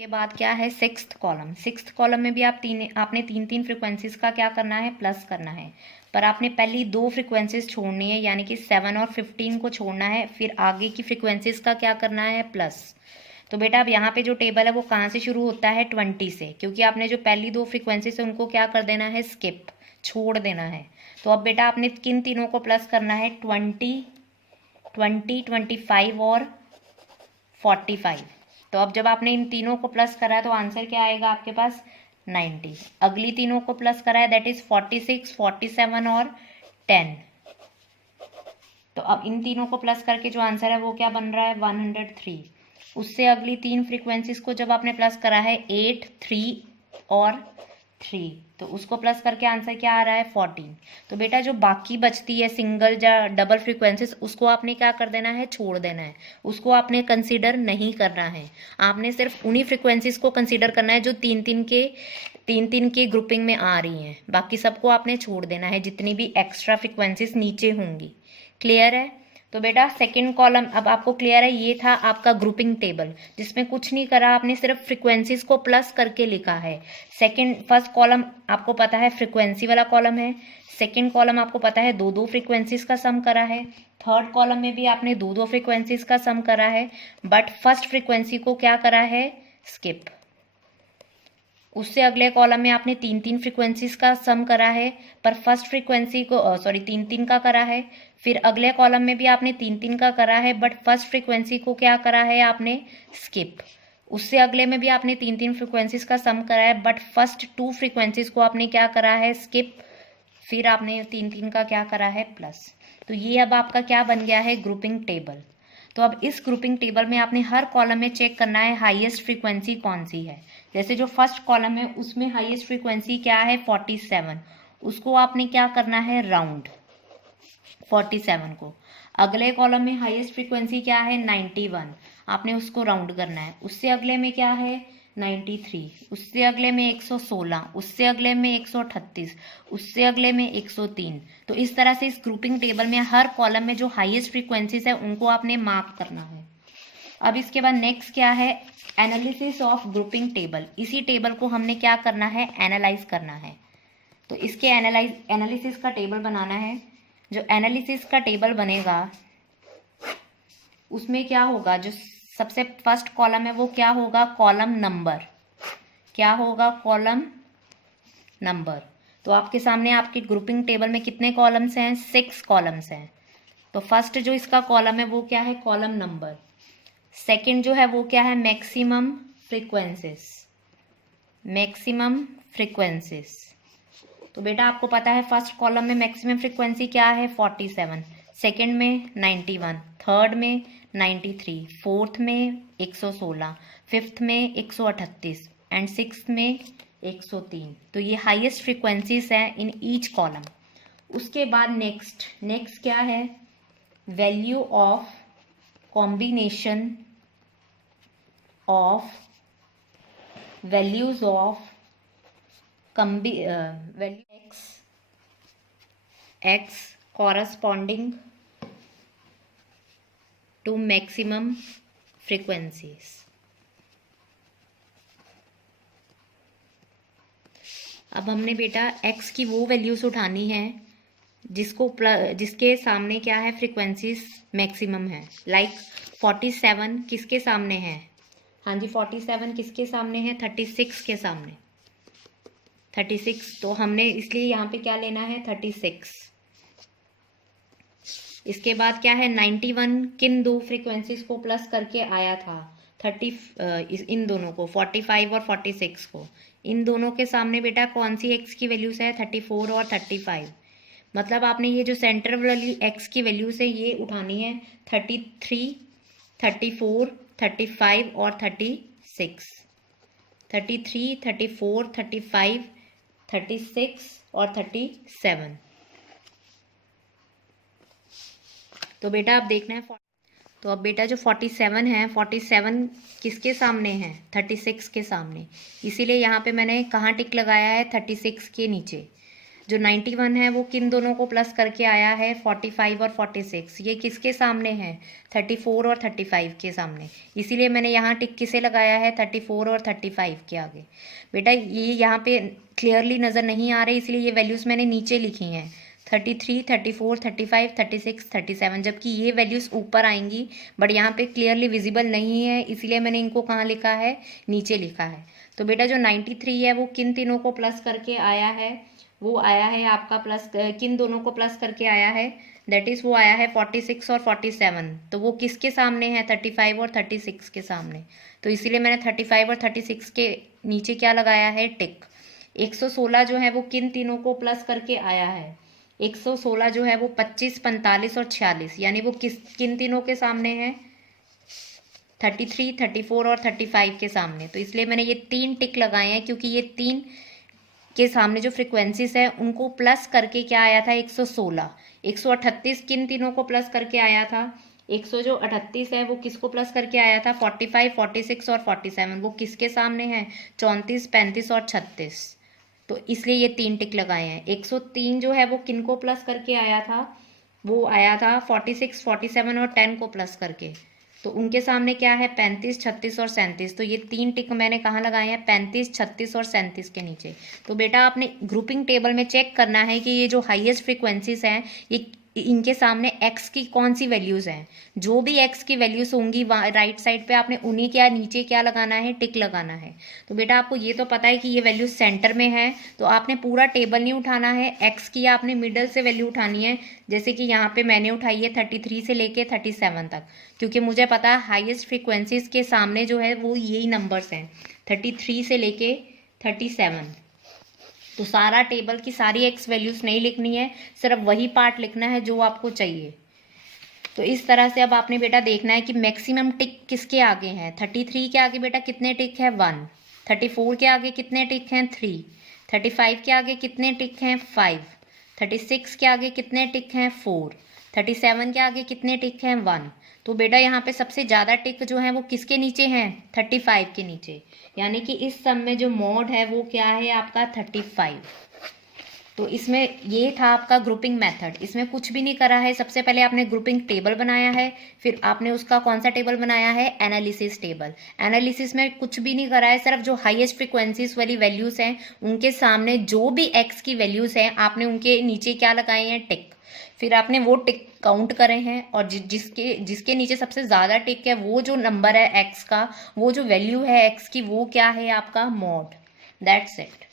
के बाद क्या है, सिक्स्थ कॉलम। सिक्स्थ कॉलम में भी आपने तीन तीन फ्रिक्वेंसीज का क्या करना है, प्लस करना है। पर आपने पहली दो फ्रिक्वेंसीज छोड़नी है, यानी कि 7 और 15 को छोड़ना है, फिर आगे की फ्रिक्वेंसीज का क्या करना है, प्लस। तो बेटा अब यहाँ पे जो टेबल है वो कहाँ से शुरू होता है, 20 से, क्योंकि आपने जो पहली दो फ्रिक्वेंसीज है उनको क्या कर देना है, स्किप, छोड़ देना है। तो अब बेटा आपने किन तीनों को प्लस करना है, 20, 25 और 45। तो अब जब आपने इन तीनों को प्लस करा है तो आंसर क्या आएगा आपके पास, 90। अगली तीनों को प्लस करा है, दैट इज 46, 47 और 10। तो अब इन तीनों को प्लस करके जो आंसर है वो क्या बन रहा है, 103। उससे अगली तीन फ्रीक्वेंसीज को जब आपने प्लस करा है, 8, 3 और 3, तो उसको प्लस करके आंसर क्या आ रहा है, 14। तो बेटा जो बाकी बचती है सिंगल या डबल फ्रीक्वेंसीज, उसको आपने क्या कर देना है, छोड़ देना है, उसको आपने कंसीडर नहीं करना है। आपने सिर्फ उन्हीं फ्रीक्वेंसीज को कंसीडर करना है जो तीन तीन के ग्रुपिंग में आ रही हैं। बाकी सबको आपने छोड़ देना है, जितनी भी एक्स्ट्रा फ्रीक्वेंसीज नीचे होंगी। क्लियर है? तो बेटा सेकंड कॉलम अब आपको क्लियर है, ये था आपका ग्रुपिंग टेबल, जिसमें कुछ नहीं करा, आपने सिर्फ फ्रीक्वेंसीज को प्लस करके लिखा है। फर्स्ट कॉलम आपको पता है फ्रीक्वेंसी वाला कॉलम है। सेकंड कॉलम आपको पता है दो दो फ्रीक्वेंसीज का सम करा है। थर्ड कॉलम में भी आपने दो दो फ्रीक्वेंसीज का सम करा है, बट फर्स्ट फ्रीक्वेंसी को क्या करा है, स्किप। उससे अगले कॉलम में आपने तीन तीन फ्रीक्वेंसीज का सम करा है, पर फर्स्ट फ्रीक्वेंसी को तीन तीन का करा है। फिर अगले कॉलम में भी आपने तीन तीन का करा है, बट फर्स्ट फ्रीक्वेंसी को क्या करा है आपने, स्किप। उससे अगले में भी आपने तीन तीन फ्रीक्वेंसीज का सम करा है, बट फर्स्ट टू फ्रीक्वेंसीज को आपने क्या करा है, स्किप। फिर आपने तीन तीन का क्या करा है, प्लस। तो ये अब आपका क्या बन गया है, ग्रुपिंग टेबल। तो अब इस ग्रुपिंग टेबल में आपने हर कॉलम में चेक करना है हाईएस्ट फ्रीक्वेंसी कौन सी है। जैसे जो फर्स्ट कॉलम है उसमें हाईएस्ट फ्रीक्वेंसी क्या है, 47। उसको आपने क्या करना है, राउंड 47 को। अगले कॉलम में हाईएस्ट फ्रीक्वेंसी क्या है, 91, आपने उसको राउंड करना है। उससे अगले में क्या है, 93, उससे अगले में 116, उससे अगले में 138, उससे अगले में 103। तो इस तरह से इस ग्रुपिंग टेबल में हर कॉलम में जो हाईएस्ट फ्रीक्वेंसीज है उनको आपने मार्क करना है। अब इसके बाद नेक्स्ट क्या है, एनालिसिस ऑफ ग्रुपिंग टेबल। इसी टेबल को हमने क्या करना है, एनालाइज करना है। तो इसके एनालिसिस का टेबल बनाना है। जो एनालिसिस का टेबल बनेगा उसमें क्या होगा, जो सबसे फर्स्ट कॉलम है वो क्या होगा, कॉलम नंबर। क्या होगा, कॉलम नंबर। तो आपके सामने आपके ग्रुपिंग टेबल में कितने कॉलम्स हैं, 6 कॉलम्स हैं। तो फर्स्ट जो इसका कॉलम है वो क्या है, कॉलम नंबर। सेकंड जो है वो क्या है, मैक्सिमम फ्रीक्वेंसीज। Maximum frequencies. तो बेटा आपको पता है फर्स्ट कॉलम में मैक्सिमम फ्रीक्वेंसी क्या है, 47, सेकंड में 91, थर्ड में 93, फोर्थ में 116, फिफ्थ में 138 एंड सिक्स्थ में 103। तो ये हाईएस्ट फ्रीक्वेंसीज हैं इन ईच कॉलम। उसके बाद नेक्स्ट क्या है, value of combination of values of value x corresponding to maximum frequencies। अब हमने बेटा x की वो वैल्यूज उठानी है जिसके सामने क्या है, फ्रीक्वेंसीज मैक्सिमम है। लाइक 47 किसके सामने है, हाँ जी 47 किसके सामने है, 36 के सामने, 36। तो हमने इसलिए यहाँ पे क्या लेना है, 36। इसके बाद क्या है, 91 किन दो फ्रीक्वेंसीज को प्लस करके आया था, इन दोनों को 45 और 46 को। इन दोनों के सामने बेटा कौन सी एक्स की वैल्यूज है, 34 और 35। मतलब आपने ये जो सेंटर वाली एक्स की वैल्यूज है ये उठानी है, 33, 34, 35 और 36। 33, 34, 35, 36 और 37। तो बेटा अब देखना है, तो अब बेटा जो 47 है, 47 किसके सामने है, 36 के सामने। इसीलिए यहाँ पे मैंने कहाँ टिक लगाया है, 36 के नीचे। जो 91 है वो किन दोनों को प्लस करके आया है, 45 और 46। ये किसके सामने है, 34 और 35 के सामने। इसीलिए मैंने यहाँ टिक किसे लगाया है, 34 और 35 के आगे। बेटा ये यहाँ पे क्लियरली नज़र नहीं आ रही, इसलिए ये वैल्यूज़ मैंने नीचे लिखी हैं, 33, 34, 35, 36, 37, जबकि ये वैल्यूज़ ऊपर आएंगी बट यहाँ पे क्लियरली विजिबल नहीं है, इसीलिए मैंने इनको कहाँ लिखा है, नीचे लिखा है। तो बेटा जो 93 है वो किन तीनों को प्लस करके आया है, वो आया है आपका प्लस, किन दोनों को प्लस करके आया है, दैट इज़ वो आया है 46 और 47। तो वो किसके सामने है, 35 और 36 के सामने। तो इसीलिए मैंने 35 और 36 के नीचे क्या लगाया है, टिक। 116 जो है वो किन तीनों को प्लस करके आया है, 116 जो है वो 25, 45 और 46, यानी वो किन तीनों के सामने है, 33, 34 और 35 के सामने। तो इसलिए मैंने ये 3 टिक लगाए हैं, क्योंकि ये 3 के सामने जो फ्रिक्वेंसीज है उनको प्लस करके क्या आया था, 116। 138 किन तीनों को प्लस करके आया था, 138 है वो किसको प्लस करके आया था, 45, 46 और 47। वो किसके सामने है, 34, 35 और 36। तो इसलिए ये 3 टिक लगाए हैं। 103 जो है वो किन को प्लस करके आया था, वो आया था 46, 47 और 10 को प्लस करके। तो उनके सामने क्या है, 35, 36 और 37। तो ये 3 टिक मैंने कहाँ लगाए हैं, 35, 36 और 37 के नीचे। तो बेटा आपने ग्रुपिंग टेबल में चेक करना है कि ये जो हाईएस्ट फ्रिक्वेंसीज हैं ये इनके सामने एक्स की कौन सी वैल्यूज़ हैं। जो भी एक्स की वैल्यूज़ होंगी राइट साइड पे आपने उन्हीं के नीचे क्या लगाना है, टिक लगाना है। तो बेटा आपको ये तो पता है कि ये वैल्यू सेंटर में है, तो आपने पूरा टेबल नहीं उठाना है, एक्स की आपने मिडल से वैल्यू उठानी है। जैसे कि यहाँ पे मैंने उठाई है 33 से लेके 37 तक, क्योंकि मुझे पता है हाईएस्ट फ्रिक्वेंसीज के सामने जो है वो यही नंबर्स हैं, 33 से लेके 37। तो सारा टेबल की सारी एक्स वैल्यूज़ नहीं लिखनी है, सिर्फ वही पार्ट लिखना है जो आपको चाहिए। तो इस तरह से अब आपने बेटा देखना है कि मैक्सिमम टिक किसके आगे हैं। 33 के आगे बेटा कितने टिक है, 1। 34 के आगे कितने टिक हैं, 3। 35 के आगे कितने टिक हैं, 5। 36 के आगे कितने टिक हैं, 4। 37 के आगे कितने टिक हैं, 1। तो बेटा यहाँ पे सबसे ज़्यादा टिक जो है वो किसके नीचे हैं, 35 के नीचे। यानी कि इस सम में जो मोड है वो क्या है आपका, 35। तो इसमें ये था आपका ग्रुपिंग मेथड। इसमें कुछ भी नहीं करा है, सबसे पहले आपने ग्रुपिंग टेबल बनाया है, फिर आपने उसका कौन सा टेबल बनाया है, एनालिसिस टेबल। एनालिसिस में कुछ भी नहीं करा है, सिर्फ जो हाईएस्ट फ्रिक्वेंसीज वाली वैल्यूज़ हैं उनके सामने जो भी एक्स की वैल्यूज़ हैं आपने उनके नीचे क्या लगाए हैं, टिक। फिर आपने वो टिक काउंट करे हैं और जिसके नीचे सबसे ज़्यादा टिक है वो जो नंबर है एक्स का, वो जो वैल्यू है एक्स की, वो क्या है आपका, मॉड। That's it.